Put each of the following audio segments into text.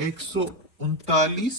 139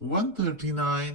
139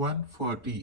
140।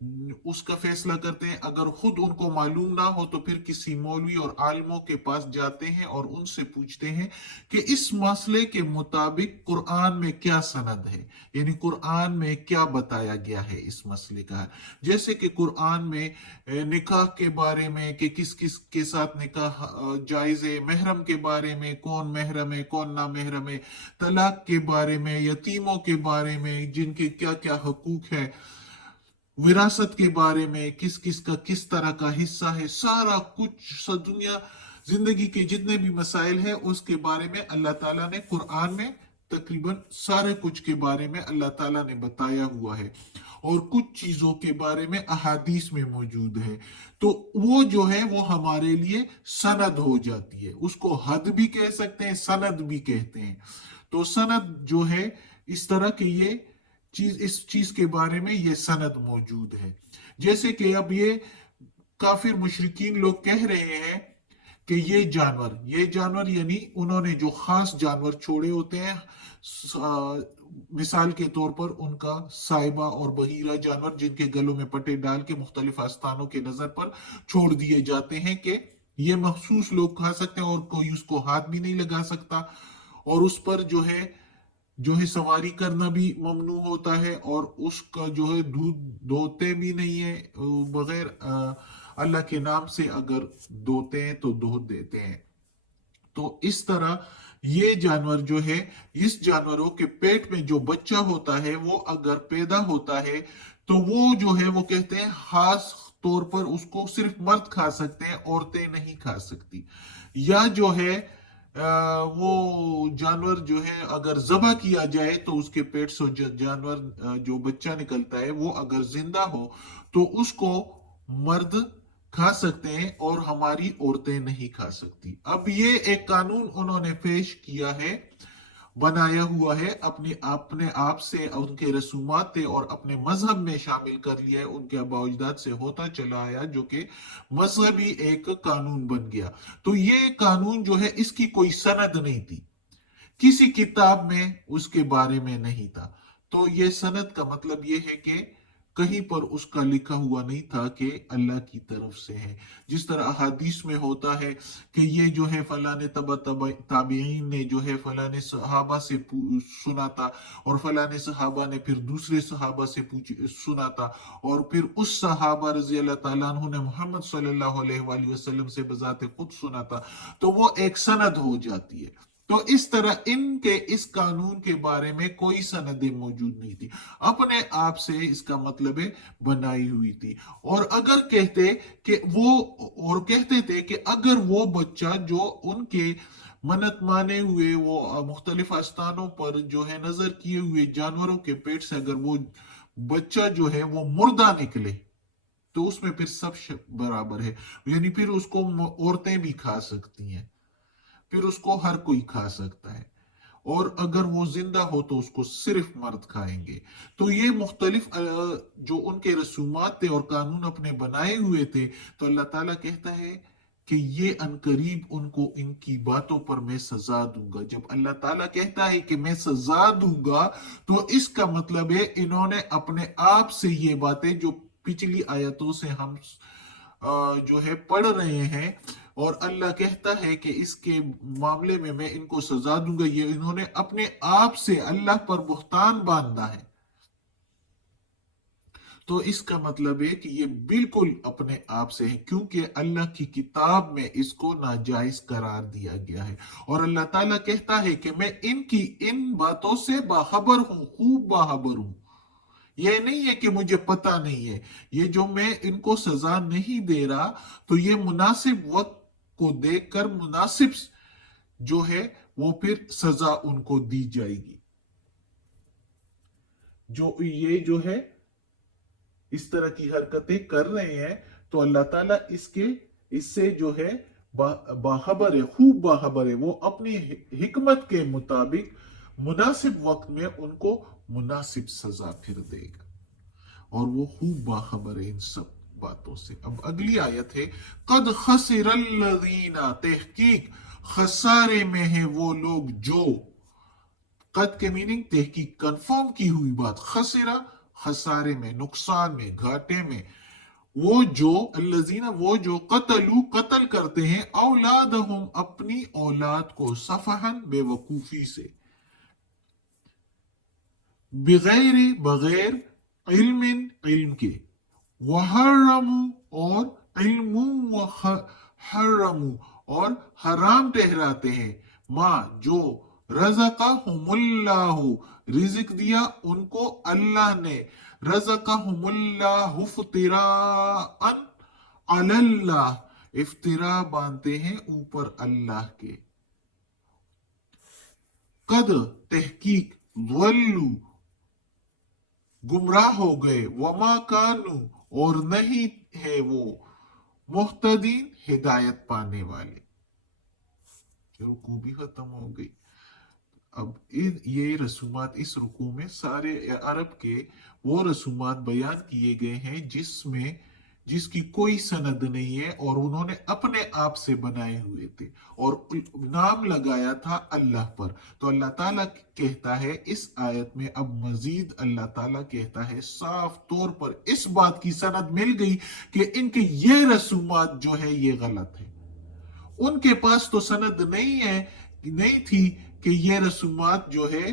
اس کا فیصلہ کرتے ہیں. اگر خود ان کو معلوم نہ ہو تو پھر کسی مولوی اور عالموں کے پاس جاتے ہیں اور ان سے پوچھتے ہیں کہ اس مسئلے کے مطابق قرآن میں کیا سند ہے، یعنی قرآن میں کیا بتایا گیا ہے اس مسئلے کا. جیسے کہ قرآن میں نکاح کے بارے میں کہ کس کس کے ساتھ نکاح جائز ہے، محرم کے بارے میں کون محرم ہے کون نہ محرم ہے، طلاق کے بارے میں، یتیموں کے بارے میں جن کے کیا کیا حقوق ہے، وراثت کے بارے میں کس کس کا کس طرح کا حصہ ہے، سارا کچھ دنیا زندگی کے جتنے بھی مسائل ہیں اس کے بارے میں اللہ تعالیٰ نے قرآن میں تقریباً سارے کچھ کے بارے میں اللہ تعالیٰ نے بتایا ہوا ہے. اور کچھ چیزوں کے بارے میں احادیث میں موجود ہے. تو وہ جو ہے وہ ہمارے لیے سند ہو جاتی ہے. اس کو حد بھی کہہ سکتے ہیں، سند بھی کہتے ہیں. تو سند جو ہے اس طرح کہ یہ اس چیز کے بارے میں یہ سند موجود ہے. جیسے کہ اب یہ کافر مشرکین لوگ کہہ رہے ہیں کہ یہ جانور یعنی انہوں نے جو خاص جانور چھوڑے ہوتے ہیں، مثال کے طور پر ان کا سائبہ اور بحیرہ جانور جن کے گلوں میں پٹے ڈال کے مختلف آستانوں کے نظر پر چھوڑ دیے جاتے ہیں کہ یہ مخصوص لوگ کھا سکتے ہیں اور کوئی اس کو ہاتھ بھی نہیں لگا سکتا، اور اس پر جو ہے سواری کرنا بھی ممنوع ہوتا ہے، اور اس کا جو ہے دودھ دھوتے بھی نہیں ہے بغیر اللہ کے نام سے، اگر دھوتے ہیں تو دھو دیتے ہیں. تو اس طرح یہ جانور جو ہے، اس جانوروں کے پیٹ میں جو بچہ ہوتا ہے وہ اگر پیدا ہوتا ہے تو وہ جو ہے وہ کہتے ہیں خاص طور پر اس کو صرف مرد کھا سکتے ہیں، عورتیں نہیں کھا سکتی. یا جو ہے وہ جانور جو ہے اگر ذبح کیا جائے تو اس کے پیٹ سے جانور جو بچہ نکلتا ہے وہ اگر زندہ ہو تو اس کو مرد کھا سکتے ہیں اور ہماری عورتیں نہیں کھا سکتی. اب یہ ایک قانون انہوں نے پیش کیا ہے، بنایا ہوا ہے، اپنے آپ سے ان کے رسومات تھے اور اپنے مذہب میں شامل کر لیا ہے، ان کے آباء و اجداد سے ہوتا چلا آیا، جو کہ مذہبی ایک قانون بن گیا. تو یہ قانون جو ہے اس کی کوئی سند نہیں تھی، کسی کتاب میں اس کے بارے میں نہیں تھا. تو یہ سند کا مطلب یہ ہے کہ کہیں پر اس کا لکھا ہوا نہیں تھا کہ اللہ کی طرف سے ہے. جس طرح احادیث میں ہوتا ہے کہ یہ جو ہے فلاں تابعین نے جو ہے فلاں صحابہ سے سنا تھا، اور فلاں صحابہ نے پھر دوسرے صحابہ سے سنا تھا، اور پھر اس صحابہ رضی اللہ تعالیٰ عنہ نے محمد صلی اللہ علیہ وآلہ وسلم سے بذات خود سنا تھا. تو وہ ایک سند ہو جاتی ہے. تو اس طرح ان کے اس قانون کے بارے میں کوئی سندیں موجود نہیں تھی، اپنے آپ سے اس کا مطلب بنائی ہوئی تھی. اور اگر کہتے تھے کہ اگر وہ بچہ جو ان کے منت مانے ہوئے وہ مختلف آستانوں پر جو ہے نظر کیے ہوئے جانوروں کے پیٹ سے اگر وہ بچہ جو ہے وہ مردہ نکلے تو اس میں پھر سب برابر ہے، یعنی پھر اس کو عورتیں بھی کھا سکتی ہیں، پھر اس کو ہر کوئی کھا سکتا ہے، اور اگر وہ زندہ ہو تو اس کو صرف مرد کھائیں گے. تو یہ مختلف جو ان کے رسومات تھے اور قانون اپنے بنائے ہوئے تھے. تو اللہ تعالیٰ کہتا ہے کہ یہ عنقریب ان کو ان کی باتوں پر میں سزا دوں گا. جب اللہ تعالیٰ کہتا ہے کہ میں سزا دوں گا تو اس کا مطلب ہے انہوں نے اپنے آپ سے یہ باتیں جو پچھلی آیتوں سے ہم جو ہے پڑھ رہے ہیں، اور اللہ کہتا ہے کہ اس کے معاملے میں ان کو سزا دوں گا، یہ انہوں نے اپنے آپ سے اللہ پر بہتان باندھا ہے. تو اس کا مطلب ہے کہ یہ بالکل اپنے آپ سے ہے، کیونکہ اللہ کی کتاب میں اس کو ناجائز قرار دیا گیا ہے. اور اللہ تعالیٰ کہتا ہے کہ میں ان باتوں سے باخبر ہوں، خوب باخبر ہوں. یہ نہیں ہے کہ مجھے پتہ نہیں ہے. یہ جو میں ان کو سزا نہیں دے رہا تو یہ مناسب وقت کو دیکھ کر مناسب جو ہے وہ پھر سزا ان کو دی جائے گی. جو ہے اس طرح کی حرکتیں کر رہے ہیں تو اللہ تعالیٰ اس سے جو ہے باخبر ہے، خوب باخبر ہے. وہ اپنی حکمت کے مطابق مناسب وقت میں ان کو مناسب سزا پھر دے گا، اور وہ خوب باخبر ہے ان سب باتوں سے. اب اگلی آیت ہے قد خسر الذین، تحقیق خسارے میں ہیں وہ لوگ جو، قد کے میننگ تحقیق، کنفرم کی ہوئی بات، خسرہ خسارے میں، نقصان میں، گھاٹے میں، وہ جو الذین، وہ جو قتلوا، قتل کرتے ہیں اولادہم، اپنی اولاد کو، سفہن، بے وقوفی سے، بغیر، بغیر، علم، علم کے، وحرموا، اور علم، وحرموا، اور حرام ٹہراتے ہیں، ماں، جو رزقہم اللہ، رزق دیا ان کو اللہ نے، رزقہم اللہ افتراء علی اللہ، افطرا باندھتے ہیں اوپر اللہ کے، قد، تحقیق، ضلوا، گمراہ ہو گئے، وما کانو، اور نہیں ہے وہ، محتدین، ہدایت پانے والے۔ رکوع بھی ختم ہو گئی۔ اب یہ رسومات اس رکوع میں سارے عرب کے وہ رسومات بیان کیے گئے ہیں جس کی کوئی سند نہیں ہے، اور انہوں نے اپنے آپ سے بنائے ہوئے تھے، اور نام لگایا تھا اللہ پر۔ تو اللہ تعالیٰ کہتا ہے اس آیت میں، اب مزید اللہ تعالیٰ کہتا ہے صاف طور پر اس بات کی سند مل گئی کہ ان کے یہ رسومات جو ہے یہ غلط ہے۔ ان کے پاس تو سند نہیں تھی کہ یہ رسومات جو ہے،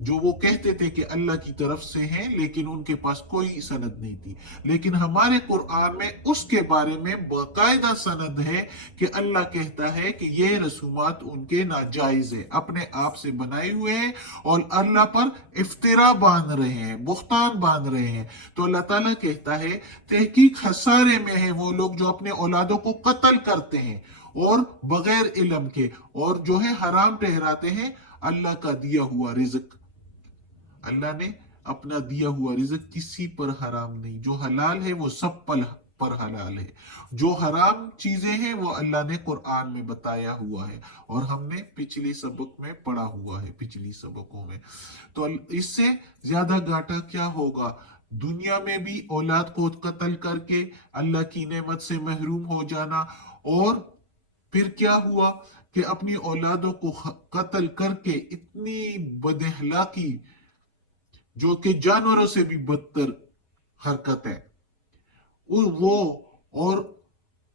جو وہ کہتے تھے کہ اللہ کی طرف سے ہیں، لیکن ان کے پاس کوئی سند نہیں تھی۔ لیکن ہمارے قرآن میں اس کے بارے میں باقاعدہ سند ہے کہ اللہ کہتا ہے کہ یہ رسومات ان کے ناجائز ہے، اپنے آپ سے بنائے ہوئے ہیں، اور اللہ پر افطرا باندھ رہے ہیں، بہتان باندھ رہے ہیں۔ تو اللہ تعالیٰ کہتا ہے تحقیق خسارے میں ہیں وہ لوگ جو اپنے اولادوں کو قتل کرتے ہیں، اور بغیر علم کے، اور جو ہے حرام ٹھہراتے ہیں اللہ کا دیا ہوا رزق۔ اللہ نے اپنا دیا ہوا رزق کسی پر حرام نہیں، جو حلال ہے وہ سب پر حلال ہے، جو حرام چیزیں ہیں وہ اللہ نے قرآن میں بتایا ہوا ہے، اور ہم نے پچھلی سبق میں پڑھا ہوا ہے، پچھلی سبقوں میں۔ تو اس سے زیادہ گھاٹا کیا ہوگا؟ دنیا میں بھی اولاد کو قتل کر کے اللہ کی نعمت سے محروم ہو جانا، اور پھر کیا ہوا کہ اپنی اولادوں کو قتل کر کے اتنی بد اخلاقی، جو کہ جانوروں سے بھی بدتر حرکت ہے، وہ، اور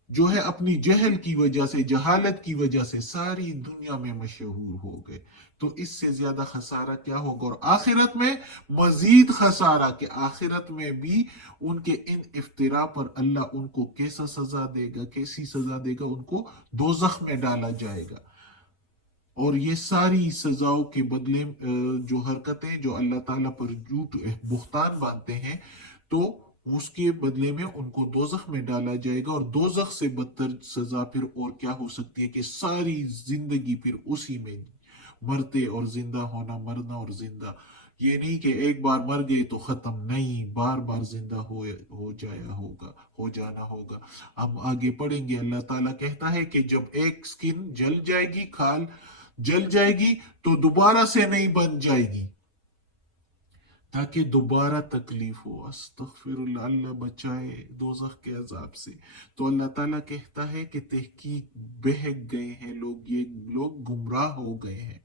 جو ہے اپنی جہل کی وجہ سے، جہالت کی وجہ سے ساری دنیا میں مشہور ہو گئے۔ تو اس سے زیادہ خسارہ کیا ہوگا؟ اور آخرت میں مزید خسارہ، کہ آخرت میں بھی ان کے ان افطرا پر اللہ ان کو کیسا سزا دے گا، کیسی سزا دے گا، ان کو دوزخ میں ڈالا جائے گا۔ اور یہ ساری سزاؤں کے بدلے جو حرکتیں جو اللہ تعالیٰ پر جھوٹ بہتان باندھتے ہیں، تو اس کے بدلے میں ان کو دوزخ میں ڈالا جائے گا، اور دوزخ سے بدتر سزا پھر اور کیا ہو سکتی ہے کہ ساری زندگی پھر اسی میں مرتے اور زندہ ہونا، مرنا اور زندہ۔ یہ نہیں کہ ایک بار مر گئے تو ختم، نہیں، بار بار زندہ ہو جانا ہوگا۔ ہم آگے پڑھیں گے، اللہ تعالیٰ کہتا ہے کہ جب ایک سکن جل جائے گی، کھال جل جائے گی، تو دوبارہ سے نہیں بن جائے گی، تاکہ دوبارہ تکلیف ہو۔ استغفر اللہ، اللہ بچائے دوزخ کے عذاب سے۔ تو اللہ تعالیٰ کہتا ہے کہ تحقیق بہک گئے ہیں لوگ، یہ لوگ گمراہ ہو گئے ہیں،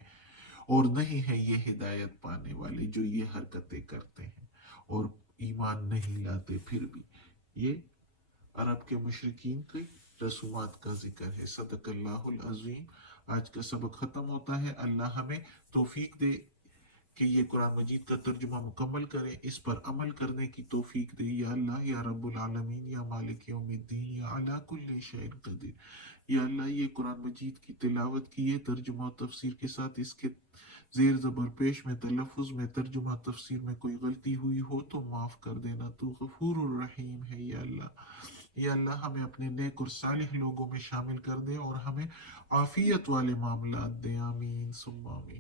اور نہیں ہے یہ ہدایت پانے والے جو یہ حرکتیں کرتے ہیں اور ایمان نہیں لاتے۔ پھر بھی یہ عرب کے مشرکین کی رسومات کا ذکر ہے۔ صدق اللہ العظیم۔ آج کا سبق ختم ہوتا ہے۔ اللہ ہمیں توفیق دے کہ یہ قرآن مجید کا ترجمہ مکمل کریں، اس پر عمل کرنے کی توفیق دے، یا اللہ، یا رب العالمین، یا مالک یوم الدین، یا علی کل شیء قدیر۔ یا اللہ، یہ قرآن مجید کی تلاوت کی ہے ترجمہ و تفسیر کے ساتھ، اس کے زیر زبر پیش میں، تلفظ میں، ترجمہ تفسیر میں کوئی غلطی ہوئی ہو تو معاف کر دینا، تو غفور الرحیم ہے یا اللہ۔ یا اللہ، ہمیں اپنے نیک اور صالح لوگوں میں شامل کر دے، اور ہمیں عافیت والے معاملات دے، آمین ثم آمین۔